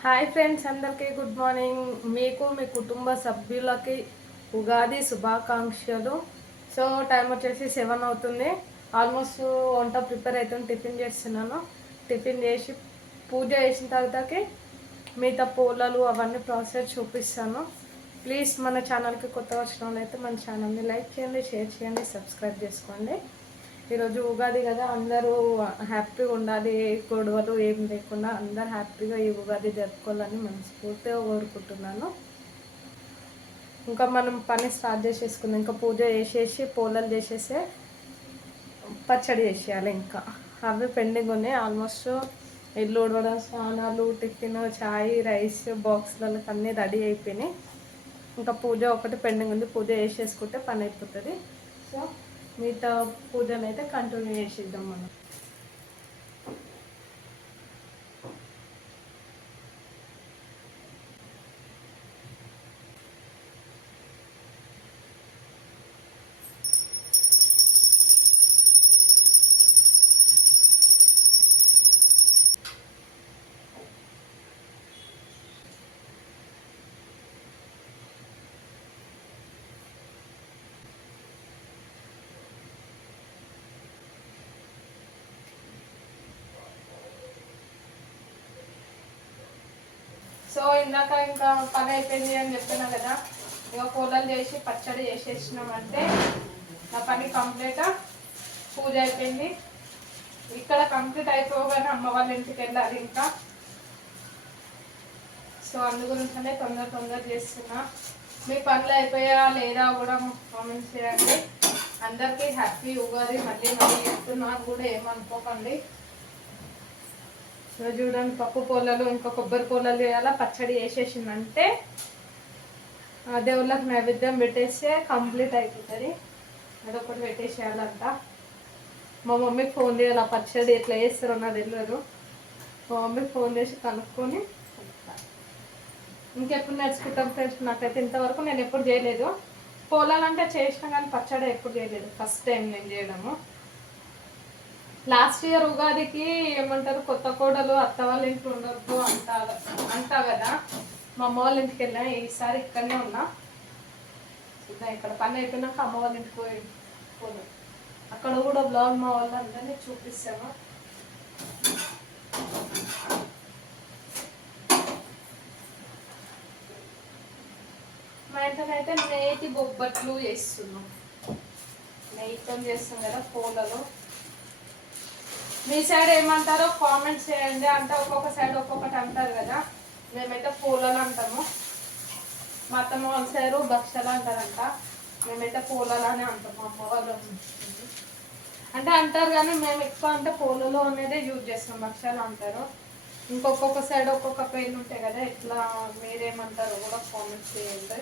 Hi friends అందరికీ good morning. మీకు మీ కుటుంబ సభ్యులకి ఉగాది శుభాకాంక్షలు. సో టైం వచ్చేసి సెవెన్ అవుతుంది. ఆల్మోస్ట్ వంట ప్రిపేర్ అవుతుంది టిఫిన్ చేస్తున్నాను. టిఫిన్ చేసి పూజ చేసిన తర్వాతకి మిగతా పూలలు అవన్నీ ప్రాసెస్ చూపిస్తాను. ప్లీజ్ మన ఛానల్కి కొత్త వచ్చిన వాళ్ళైతే మన ఛానల్ని లైక్ చేయండి షేర్ చేయండి సబ్స్క్రైబ్ చేసుకోండి. ఈరోజు ఉగాది కదా అందరూ హ్యాపీగా ఉండాలి ఏ గొడవలు ఏం లేకుండా అందరు హ్యాపీగా ఈ ఉగాది జరుపుకోవాలని మనస్ఫూర్తిగా కోరుకుంటున్నాను. ఇంకా మనం పని స్టార్ట్ చేసేసుకుందాం. ఇంకా పూజ చేసేసి పూలలు చేసేసే పచ్చడి చేసేయాలి ఇంకా. అవి పెండింగ్ ఉన్నాయి. ఆల్మోస్ట్ ఇల్లు ఉడవడం స్నానాలు టిఫిన్ చాయ్ రైస్ బాక్స్లలో అన్నీ రెడీ అయిపోయినాయి. ఇంకా పూజ ఒకటి పెండింగ్ ఉంది. పూజ చేసేసుకుంటే పని అయిపోతుంది. సో మిగతా పూజను అయితే కంటిన్యూ చేసేద్దాం మనం. సో ఇందాక ఇంకా పని అయిపోయింది అని చెప్పినా కదా ఇక కూలలు చేసి పచ్చడి చేసేసినామంటే నా పని కంప్లీట్ పూజ అయిపోయింది. ఇక్కడ కంప్లీట్ అయిపోగానే అమ్మ వాళ్ళ ఇంటికి వెళ్ళాలి ఇంకా. సో అందుగురించనే తొందర తొందర చేస్తున్నా. మీ పనులు అయిపోయా లేదా కూడా కామెంట్స్ చేయండి. అందరికీ హ్యాపీ ఉగాది. మళ్ళీ మళ్ళీ చెప్తున్నాను కూడా ఏమనుకోకండి. సో చూడండి పప్పు పొలాలు ఇంకా కొబ్బరి పొలాలు చేయాలా పచ్చడి వేసేసిందంటే దేవుళ్ళకి నైవేద్యం పెట్టేస్తే కంప్లీట్ అయిపోతుంది. అదొకటి పెట్టేసేయాలంట. మా మమ్మీకి ఫోన్ చేయాలి ఆ పచ్చడి ఎట్లా చేస్తారో నాకు తెలియదు మా మమ్మీకి ఫోన్ చేసి కనుక్కొని ఇంకెప్పుడు నేర్చుకుంటాం ఫ్రెండ్స్? నాకైతే ఇంతవరకు నేను ఎప్పుడు చేయలేదు. పొలాలంటే చేసినా కానీ పచ్చడి ఎప్పుడు చేయలేదు. ఫస్ట్ టైం నేను చేయడము. లాస్ట్ ఇయర్ ఉగాదికి ఏమంటారు కొత్త కోడలు అత్త వాళ్ళ ఇంట్లో ఉండొద్దు అంటారు అంటా కదా. మా అమ్మ వాళ్ళ ఇంటికి వెళ్ళా ఈసారి ఇక్కడనే ఉన్నా. చూద్దాం ఇక్కడ పని అయిపోయినాక అమ్మ వాళ్ళ ఇంటికి పోయి పోదాం. అక్కడ కూడా బ్లాగ్ మా వాళ్ళు అందరినీ చూపిస్తాము మా ఇంట్లో అయితే నేతి బొబ్బట్లు చేస్తున్నాం నెయ్యితో చేస్తాం కదా పూలలో మీ సైడ్ ఏమంటారో కామెంట్ చేయండి. అంటే ఒక్కొక్క సైడ్ ఒక్కొక్కటి అంటారు కదా. మేమైతే పూలలు అంటాము. మా అత్తమ్మ వాళ్ళ సైడ్ భక్షలు అంటారంట. మేమైతే పూలలు అని అంటాము అమ్మ వాళ్ళు. అంటే అంటారు కానీ మేము ఎక్కువ అంటే పూలలో అనేది యూజ్ చేస్తాం. భక్షాలు అంటారు. ఇంకొక్కొక్క సైడ్ ఒక్కొక్క పేర్లు ఉంటాయి కదా ఇట్లా మీరేమంటారో కూడా కామెంట్ చేయండి.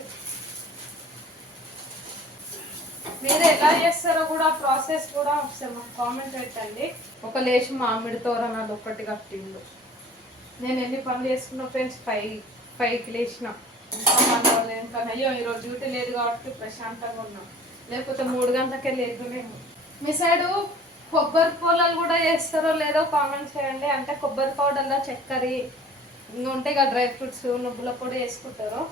మీరు ఎలా చేస్తారో కూడా ప్రాసెస్ కూడా ఒకసారి మాకు కామెంట్ పెట్టండి. ఒక లేచి మామిడి తోరణాలు ఒక్కటి కట్టిండు. నేను ఎన్ని పనులు చేసుకున్నా ఫ్రెండ్స్ పై పైకి లేచిన. ఇంకా అయ్యో ఈరోజు డ్యూటీ లేదు కాబట్టి ప్రశాంతంగా ఉన్నాం. లేకపోతే మూడు గంటలకే లేదునేమో మీ సైడు కొబ్బరి పూలలు కూడా చేస్తారో లేదో కామెంట్ చేయండి. అంటే కొబ్బరి పౌడర్లో చక్కెర ఇంకా ఉంటాయి కదా డ్రై ఫ్రూట్స్ నువ్వుల పొడి వేసుకుంటారు.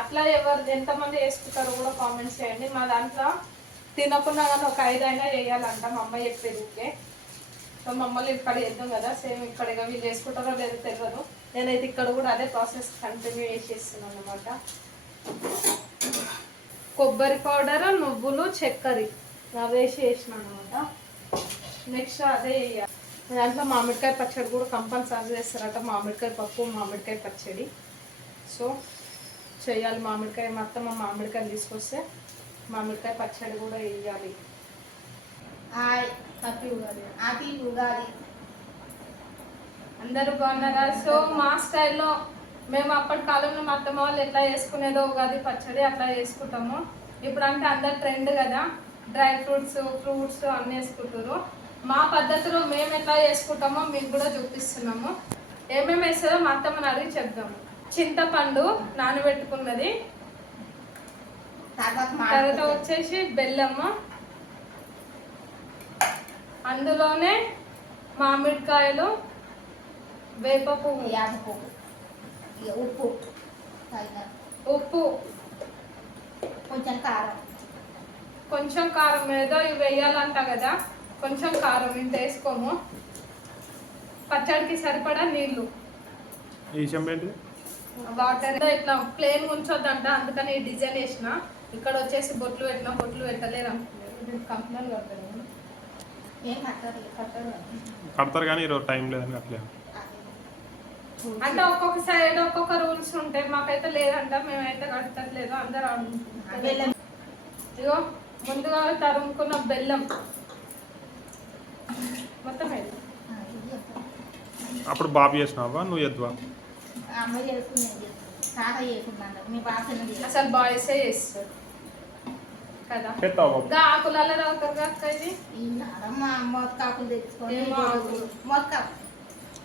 అట్లా ఎవరు ఎంతమంది వేసుకుంటారో కూడా కామెంట్స్ చేయండి. మా దాంట్లో తినకుండా కానీ ఒక ఐదు అయినా వేయాలంట మా అమ్మ చెప్పేది ఊరికే. సో మమ్మల్ని ఇక్కడ చేద్దాం కదా. సేమ్ ఇక్కడ ఇక వీళ్ళు చేసుకుంటారో లేదో తెలియదు. నేనైతే ఇక్కడ కూడా అదే ప్రాసెస్ కంటిన్యూ చేసేస్తున్నాను అనమాట కొబ్బరి పౌడర్ నువ్వులు చక్కెర. అవి వేసి వేసిన అనమాట నెక్స్ట్ అదే వేయాలి. దాంట్లో మామిడికాయ పచ్చడి కూడా కంపల్సరీ చేస్తారట. మామిడికాయ పప్పు మామిడికాయ పచ్చడి. సో చేయాలి. మామిడికాయ మొత్తం మా మామిడికాయ తీసుకొస్తే మామిడికాయ పచ్చడి కూడా వేయాలి. Hi. Happy Ugadi. Happy Ugadi. అందరూ బాగున్నారా? సో మా స్టైల్లో మేము అప్పటి కాలంలో మా అత్తమ్మ వాళ్ళు ఎట్లా చేసుకునేదో ఉగాది పచ్చడి అట్లా చేసుకుంటాము. ఇప్పుడు అంటే అందరు ట్రెండ్ కదా. డ్రై ఫ్రూట్స్ ఫ్రూట్స్ అన్నీ వేసుకుంటారు. మా పద్ధతిలో మేము ఎట్లా చేసుకుంటామో మీకు కూడా చూపిస్తున్నాము. ఏమేమి వేస్తుందో మా అత్తమ్మని అడిగి చెప్దాము. చింతపండు నానబెట్టుకున్నది. తర్వాత వచ్చేసి బెల్లము అందులోనే మామిడికాయలు వేప పువ్వు యాద పువ్వు ఉప్పు ఉప్పు. కొంచెం కారం. కొంచెం కారం ఏదో ఇవి వేయాలంట కదా. కొంచెం కారం ఇంత వేసుకోము. పచ్చడికి సరిపడా ఏంటి వాటర్ ఇట్లా ప్లేన్ ఉంచొద్దంట అందుకని డిజైన్ వేసిన ఇక్కడ వచ్చేసి బొట్లు పెట్టిన బొట్లు పెట్టలేరు అనుకున్నారు. కంపెనీలు కడతారు కడతారు? కానీ ఈరోజు టైం లేదని అట్లే. అంటే ఒక్కొక్క సైడ్ ఒక్కొక్క రూల్స్ ఉంటాయి. మాకైతే లేదంట మేమైతే కట్టట్లేదు అందరూ అనుకుంటున్నారు. బెల్లం. ఇగో ముందుగా తరుముకున్న బెల్లం. మొత్తం. అప్పుడు బాబు చేసినావా? నువ్వు ఎద్దువా అమ్మ చేసుకుని నేను చేసుకున్నాను తాత చేసుకున్నాను మీ బాసన అసలు బాయ్సే చేస్తారు. కదా? ఇంకా ఆకులలో అక్క ఇది? నాడమ్మ మొత్తాకులు తెచ్చుకొని? మొత్తాకు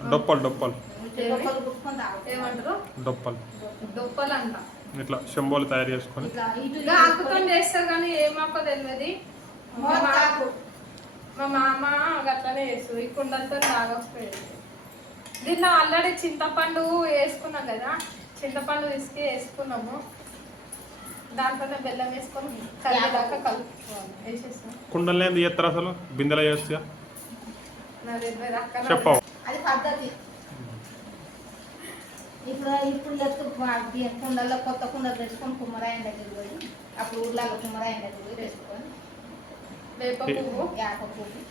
డొప్పలు డొప్పలు. డొక్కలు కుట్టుకొని తాగుతాం ఏమంటారు? డొప్పలు. దుప్పలు అంట ఇట్లా తయారు చేసుకొని. ఇట్లా ఆకుతో చేస్తారు కానీ ఏమాకో తెలియదు. మా మా- మొత్తాకు మా మామ అట్లనే చేస్తారు ఈ కుండలతో తాగకపోయేది. దీనిలో ఆల్రెడీ చింతపండు వేసుకున్నాం కదా చింతపండు తీసుకు వేసుకున్నాము. దాంట్లోనే బెల్లం వేసుకొని కలిగేదాకా కలుపుకోవాలి వేసేస్తాం కుండలు ఏంది చేస్తారు అసలు? బిందెలో చేస్తా. చెప్పావు? అది పద్ధతి. ఇప్పుడు ఇప్పుడు ఎత్తు కుండల్లో కొత్త కుండలు తెచ్చుకొని కుమ్మరాయన దగ్గర పోయి అప్పుడు ఊర్లలో కుమ్మరాయన దగ్గర పోయి తెచ్చుకొని వేప పువ్వు. యాప పువ్వు.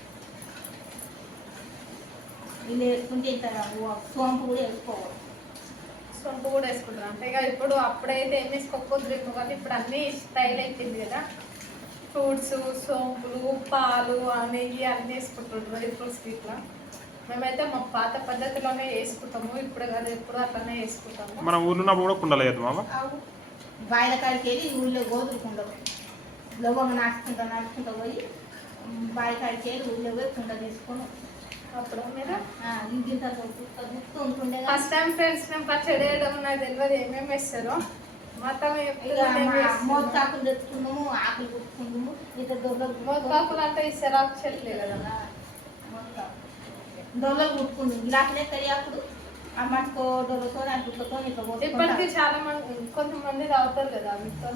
వీళ్ళు వేసుకుంటే ఇంత సోంపు కూడా వేసుకోవాలి సొంపు కూడా వేసుకుంటారు. అంటే ఇక ఇప్పుడు అప్పుడైతే ఏం వేసుకోకపోతుంది కానీ ఇప్పుడు అన్ని స్టైల్ అయిపోయింది కదా. ఫ్రూట్స్ సోంపులు పాలు నెయ్యి అన్నీ వేసుకుంటారు డ్రై ఫ్రూట్స్ ఇట్లా మేమైతే మా పాత పద్ధతిలోనే వేసుకుంటాము. ఇప్పుడు కాదు ఎప్పుడు అట్లనే వేసుకుంటాము. మనం ఊర్లో కూడా కుండలు వేద్దు మామ. బాయిల కాడికి వెళ్ళి ఊళ్ళో గోధులు కుండలు లవంగ నాటుకుంటా నాటుకుంటా పోయి బావి కాడికి వెళ్ళి ఊళ్ళో పోయి కుండ తీసుకొని అప్పుడు మీరు? ఫస్ట్ టైం ఫ్రెండ్స్ నేను పచ్చడి వేయడం నాకు తెలియదు ఏమేమి వేస్తారో. మొత్తం మోతాకులు తెచ్చుకున్నాము ఆకులు కుట్టుకున్నాము ఇక అంటే ఇస్తారు చెట్లే కదా. ఆ మటుకో ఇప్పటికీ. చాలా మంది కొంతమంది తాగుతారు కదా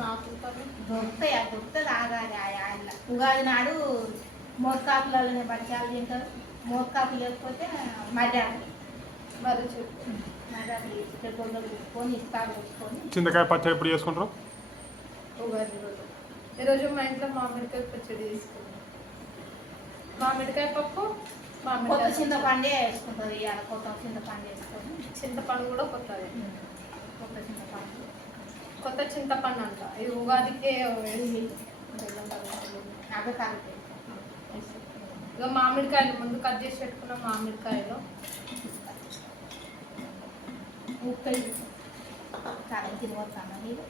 ఆకులతో. దొరుకుతాయి ఆ దొరుకుతుంది ఆగాలి ఆయన ఉగాది నాడు మోతకాకులలోనే బతికాలు తింటారు. మోతకాకులు లేకపోతే మర్యాదలు మరి చెప్పు మర్యాదలు ఇక్కడ దొరలు కుట్టుకొని ఇస్తాలు కుట్టుకొని చింతకాయ పచ్చడి ఎప్పుడు చేసుకుంటారు? ఈరోజు మా ఇంట్లో మామిడికాయ పచ్చడి తీసుకున్నాం మామిడికాయ పప్పు కొత్త చింతపండే వేసుకుంటారు ఇవాళ కొత్త చింతపండు వేసుకొని. చింతపండు కూడా కొత్తది. కొత్త చింతపండు. కొత్త చింతపండు అంట. ఇది ఉగాదికే అవే వేసి. ఇక మామిడికాయలు ముందు కట్ చేసి పెట్టుకున్న మామిడికాయలు. ఉప్పు కారం నీళ్ళు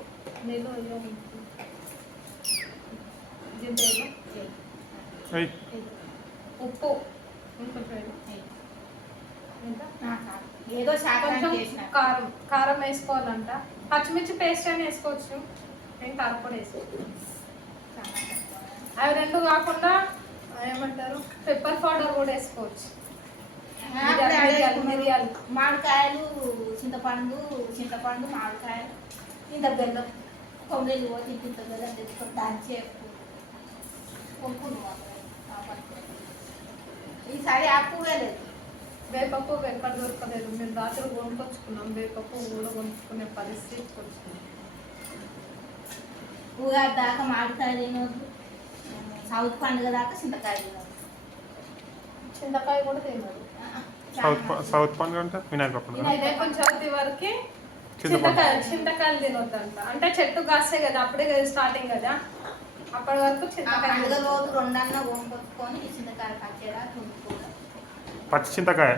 ఉప్పు. ఏదో కారం. కారం వేసుకోవాలంట. పచ్చిమిర్చి పేస్ట్ అని వేసుకోవచ్చు. నేను కారం కూడా వేసుకోవచ్చు అవి రెండు కాకుండా ఏమంటారు? పెప్పర్ పౌడర్ కూడా వేసుకోవచ్చు. మిరియాలు. మామిడికాయలు చింతపండు చింతపండు మామిడికాయలు ఇంత బెల్లం కొబ్బరి పోతే ఇంత బెల్లం తెచ్చుకొని దంచి ఈసారి ఆకుగా లేదు. వేపప్పు ఎక్కడ దొరకలేదు. మేము రాత్రి కొనుక్కొచ్చుకున్నాం. వేపప్పు కూడా కొనుక్కునే పరిస్థితికి వచ్చింది ఉగాది దాకా మామిడికాయలు తినవద్దు సౌత్ పండుగ దాకా చింతకాయలు తినవద్దు చింతకాయ కూడా తినదు సౌత్ సౌత్ పండుగ అంటే వినాయక పండుగ. ఇదే కొంచెం చవితి వరకు చింతపండు. చింతకాయలు చింతకాయలు తినొద్దంట. అంటే చెట్టు కాస్తాయి కదా అప్పుడే కదా స్టార్టింగ్ కదా. అప్పటి వరకు ఆ చింతకాయలు పండుగ రోజు రెండన్న చింతకాయలు పచ్చేదా తుంపుకోవడం పచ్చి చింతకాయ.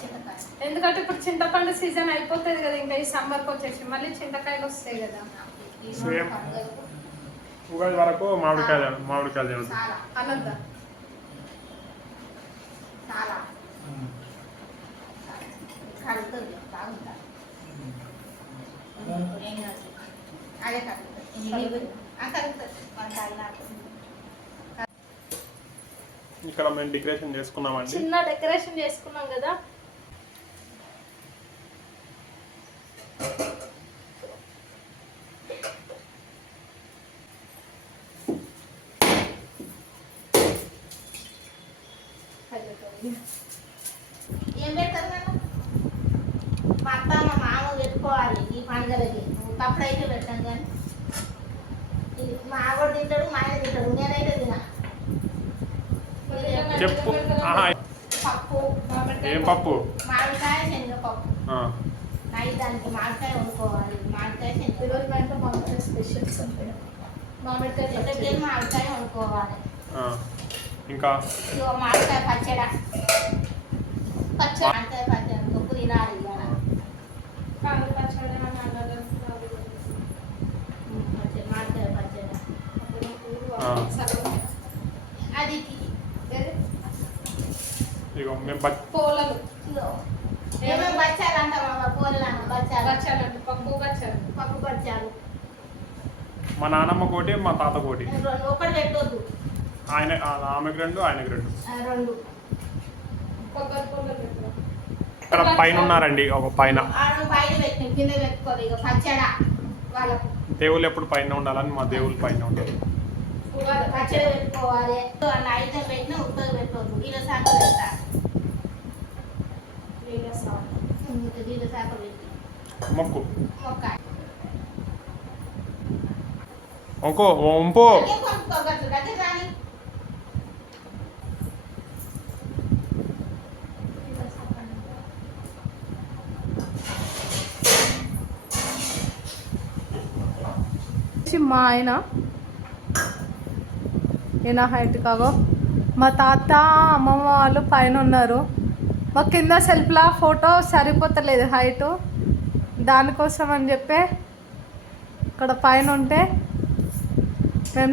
చింతకాయ. ఎందుకంటే ఇప్పుడు చింతపండు సీజన్ అయిపోతుంది కదా ఇంకా ఈ సమ్మర్కి వచ్చేసి. మళ్ళీ చింతకాయలు వస్తాయి కదా. ఉగాది వరకు మామిడికాయ మామిడికాయలు తినదు ఇక్కడ మేము డెకరేషన్ చేసుకున్నామండి. చిన్న డెకరేషన్ చేసుకున్నాం కదా ఏం పెడతారు మేడం మా అత్త మా మామ ఈ పండుగలకి ఒకప్పుడైతే పెట్టాను కానీ ఇది మా ఆవిడ తింటాడు మా ఆయన తింటాడు నేనైతే తినా. చెప్పు. పప్పు ఏం పప్పు? మామిడికాయ శనగపప్పు. ఆ, నైట్ దానికి మామిడికాయ వండుకోవాలి. మామిడికాయ శనగ మా ఇంట్లో మామిడికాయ స్పెషల్స్ ఉంటాయి. మామిడికాయ. వెళ్ళి మామిడికాయ వండుకోవాలి. ఆ. ఇంకా? మామిడికాయ పచ్చడ. పచ్చడి మామిడికాయ పచ్చడి. ఉప్పు తినాలి ఇవాళ కాదు పచ్చడి అని అన్నారు. ఉమ్, పచ్చడి మామిడికాయ పచ్చడి ఆ. సగం. అది ఏది? పూలలు. ఇదిగో ఏమేమి బచ్చాలు అంటామా పూలను బచ్చాలు. బచ్చాలు అంటే పప్పు బచ్చాలు. పప్పు బచ్చాలు. మా నాన్నమ్మ కోటి మా తాత కోటి. రెండు ఒకటి పెట్టొద్దు. ఆయన ఆ, ఆమెకు రెండు ఆయనకు రెండు. ఇక్కడ పైన ఉన్నారండి ఒక పైన. దేవుళ్ళు ఎప్పుడు పైన ఉండాలని మా దేవుళ్ళు పైన ఉండాలి. పచ్చడి పెట్టుకోవాలి. నైట్ పెట్టిన సాగు. నీళ్ళ శాఖ పెట్టి మొక్కు మొక్క ఇంకో వంపు ఇంకేం కొనుక్కోగలరు దగ్గర రాని నీళ్ళ అంటే. వచ్చి మా ఆయన ఈయన హైట్ కాగో? మా తాత అమ్మమ్మ వాళ్ళు పైన ఉన్నారు. మా కింద సెల్ఫ్లా ఫోటో సరిపోతలేదు హైటు దానికోసం అని చెప్పి ఇక్కడ పైన ఉంటే మేము